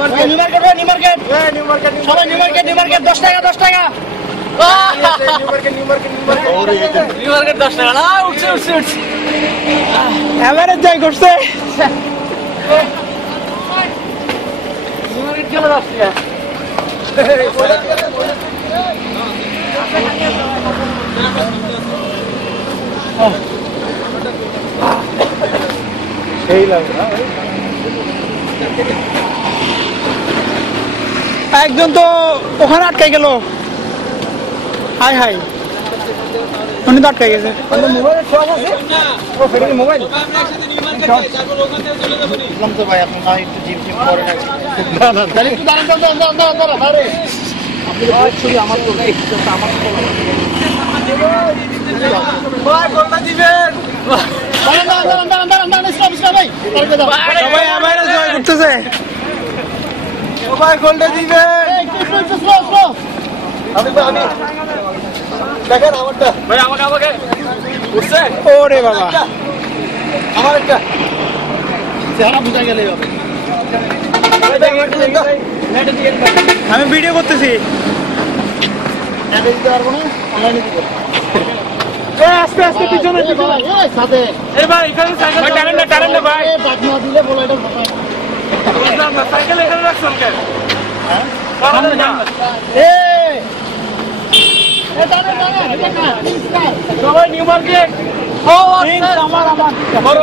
10 টাকা 10 টাকা new market 10 টাকা না উঠছে এভারেজ যাই করছে নিউ মার্কেট কেন 10 টাকা এই লাগে না একজন তো ওখানে আটকাই গেল হাই হাই উনি তো আটকাই গেছে মোবাইল সব আছে ও ফেরি মোবাইল বললাম তো ভাই আপনি না একটু জিম টিম করে না তাহলে একটু দাঁড়ান আরে আপনি ছবি আমার তো আমার তো ভাই বলটা দিবেন দাঁড়ান স্টপ ভাই সবাই আমার জয় করতেছে সবাই গোলটা দিবে একটু স্লো আমি দেখেন আমারটা ভাই আমাকে উঠছে ওরে বাবা আমার একটা চেহারা বুঝা গেলেই হবে আমি ভিডিও করতেছি নেটে দিতে পারবো না অনলাইনে দিব আস্তে আস্তে পিছনে সাথে এই ভাই এখানে সাইকেল টানেন না ভাই বাদ না দিলে বলো এটা বুঝলাম না সাইকেল এখানে রাখছেন কেন হ্যাঁ সামনে যান সবাই নিউ মার্কেট আমার